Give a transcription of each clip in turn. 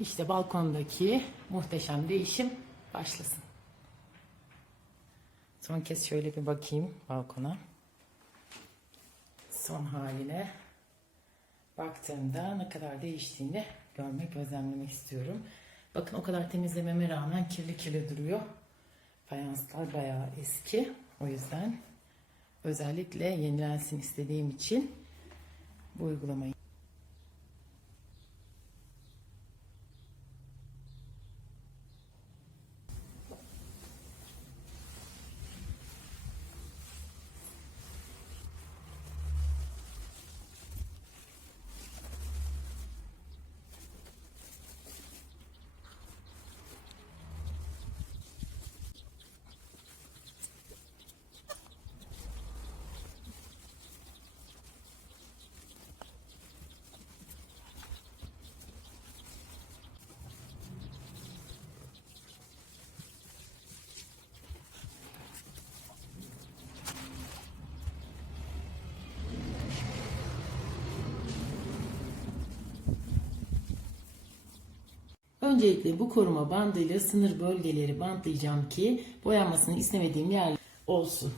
İşte balkondaki muhteşem değişim başlasın. Son kez şöyle bir bakayım balkona. Son haline baktığımda ne kadar değiştiğini görmek, gözlemlemek istiyorum. Bakın o kadar temizlememe rağmen kirli kirli duruyor. Fayanslar bayağı eski. O yüzden özellikle yenilensin istediğim için bu uygulamayı Öncelikle bu koruma bandıyla sınır bölgeleri bantlayacağım ki boyanmasını istemediğim yer olsun.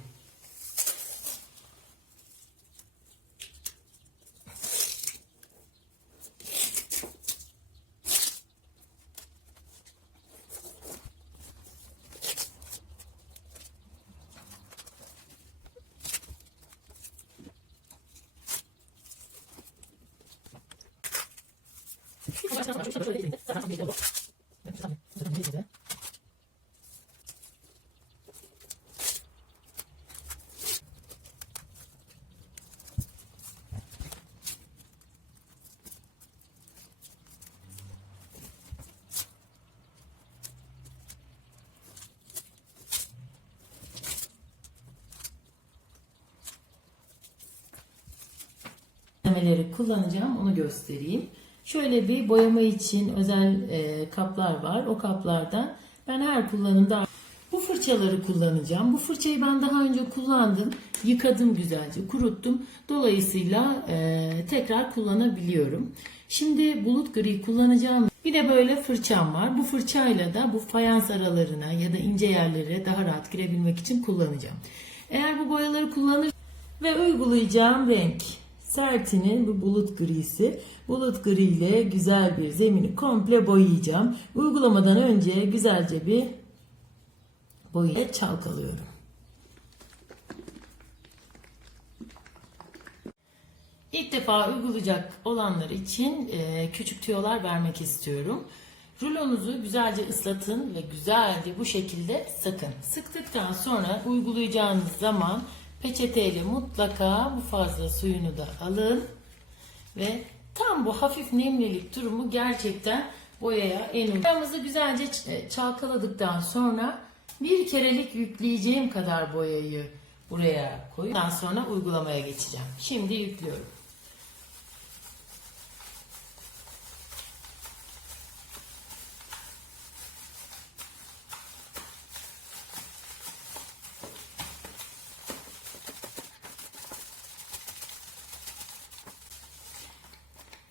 Malzemeleri kullanacağım onu göstereyim. Şöyle bir boyama için özel e, kaplar var. O kaplardan ben her kullanımda bu fırçaları kullanacağım. Bu fırçayı ben daha önce kullandım. Yıkadım güzelce, kuruttum. Dolayısıyla e, tekrar kullanabiliyorum. Şimdi bulut gri kullanacağım. Bir de böyle fırçam var. Bu fırçayla da bu fayans aralarına ya da ince yerlere daha rahat girebilmek için kullanacağım. Eğer bu boyaları kullanır ve uygulayacağım renk Sertinin bu bulut grisi. Bulut gri ile güzel bir zemini komple boyayacağım. Uygulamadan önce güzelce bir boyayla çalkalıyorum. İlk defa uygulayacak olanlar için e, küçük tüyolar vermek istiyorum. Rulonuzu güzelce ıslatın ve güzelce bu şekilde sıkın. Sıktıktan sonra uygulayacağınız zaman Peçeteyle mutlaka bu fazla suyunu da alın. Ve tam bu hafif nemlilik durumu gerçekten boyaya en uygun. Boyamızı güzelce e, çalkaladıktan sonra bir kerelik yükleyeceğim kadar boyayı buraya koyup sonra uygulamaya geçeceğim. Şimdi yüklüyorum.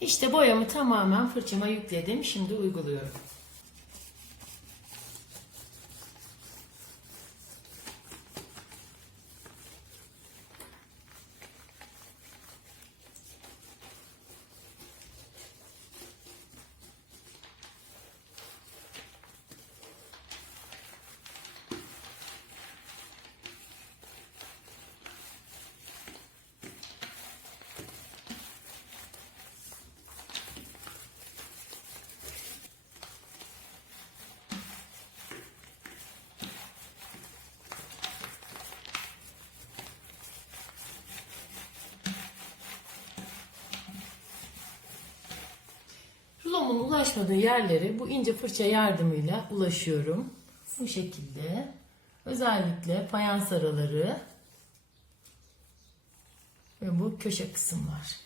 İşte boyamı tamamen fırçama yükledim. Şimdi uyguluyorum. Rulomun ulaşmadığı yerlere bu ince fırça yardımıyla ulaşıyorum. Bu şekilde. Özellikle fayans araları ve bu köşe kısımlar.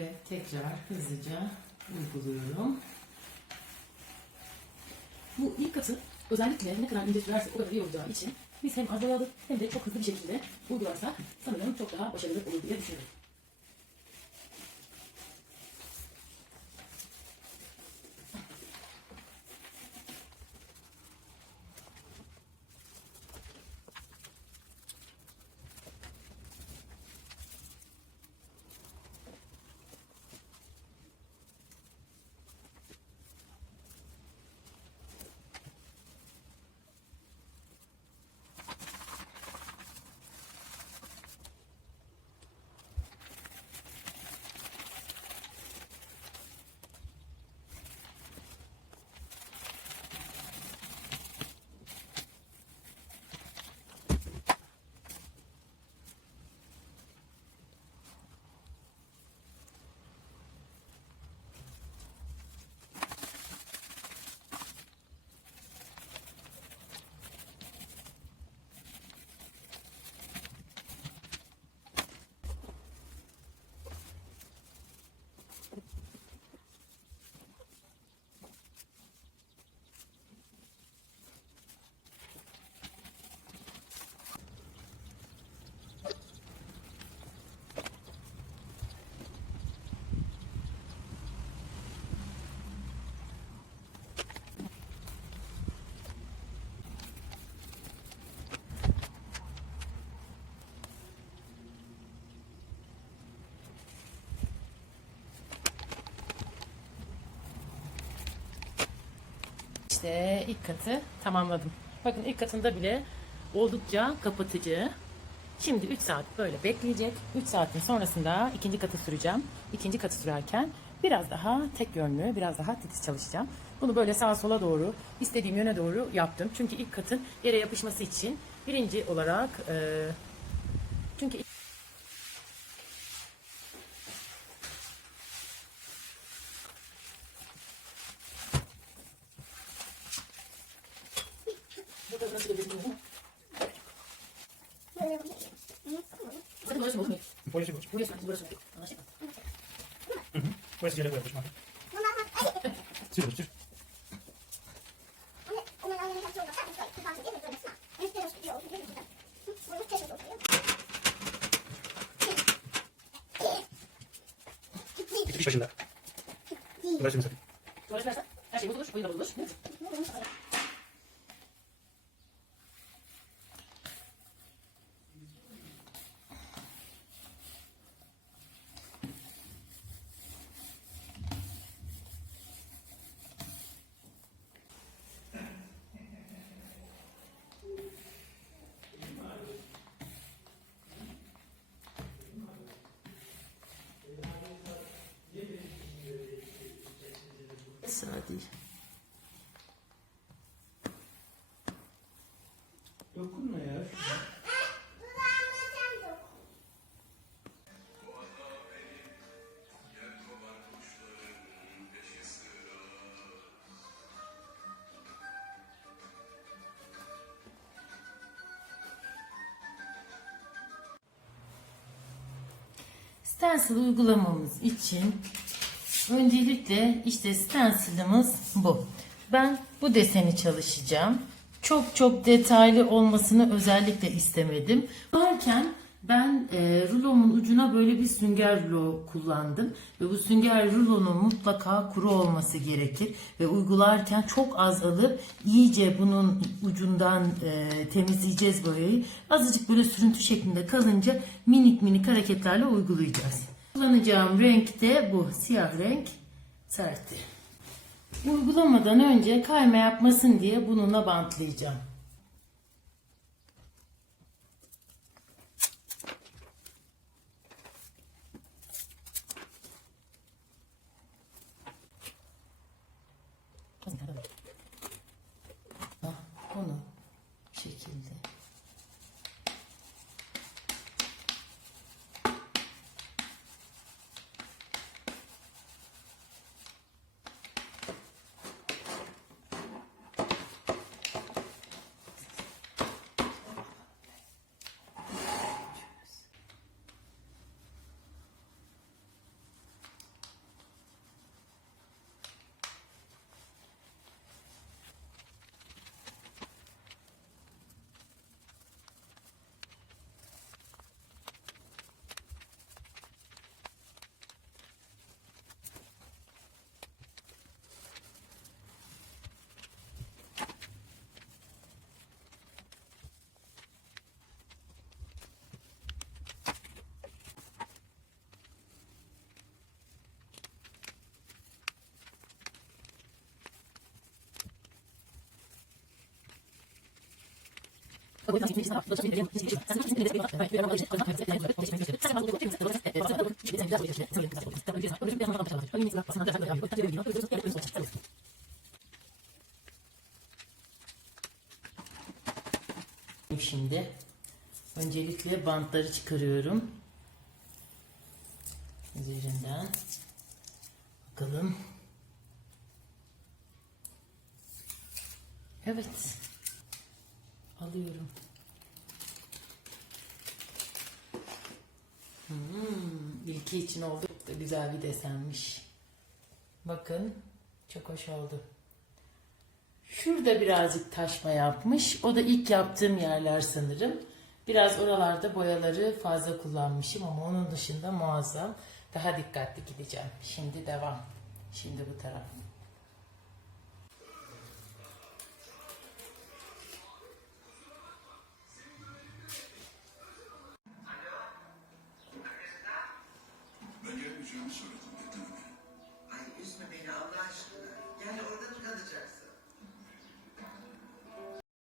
Ve tekrar hızlıca uyguluyorum. Bu ilk katı özellikle ne kadar ince sürerse o kadar iyi olacağı için biz hem azaladık hem de çok hızlı bir şekilde uygularsak sanırım çok daha başarılı olur diye düşünüyorum. İşte ilk katı tamamladım. Bakın ilk katında bile oldukça kapatıcı. Şimdi 3 saat böyle bekleyecek. 3 saatin sonrasında ikinci katı süreceğim. İkinci katı sürerken biraz daha tek yönlü, biraz daha titiz çalışacağım. Bunu böyle sağa sola doğru, istediğim yöne doğru yaptım. Çünkü ilk katın yere yapışması için birinci olarak e, çünkü Burada nasıl gözüküyor? Bakın burası bozmuyor. Polisi bu. Burası burası. Anlaştık mı? Polisi yere koymuş. Sür sür. Bitiş başında. Burası mesela. Tuvalet varsa her şey bozulur, oyun da bozulur. Değil. Dokunma ya. Stencil uygulamamız için öncelikle işte stencil'ımız bu. Ben bu deseni çalışacağım. Çok çok detaylı olmasını özellikle istemedim. Varken ben e, rulomun ucuna böyle bir sünger rulo kullandım. Ve bu sünger rulonun mutlaka kuru olması gerekir. Ve uygularken çok az alıp iyice bunun ucundan e, temizleyeceğiz boyayı. Azıcık böyle sürüntü şeklinde kalınca minik minik hareketlerle uygulayacağız. Kullanacağım renk de bu siyah renk sertti. Uygulamadan önce kayma yapmasın diye bununla bantlayacağım. Ah, Onu bu şekilde. Şimdi öncelikle bantları çıkarıyorum. Üzerinden. Bakalım. Evet. Alıyorum. Hmm, ilki için oldu. Da güzel bir desenmiş. Bakın. Çok hoş oldu. Şurada birazcık taşma yapmış. O da ilk yaptığım yerler sanırım. Biraz oralarda boyaları fazla kullanmışım ama onun dışında muazzam. Daha dikkatli gideceğim. Şimdi devam. Şimdi bu taraf.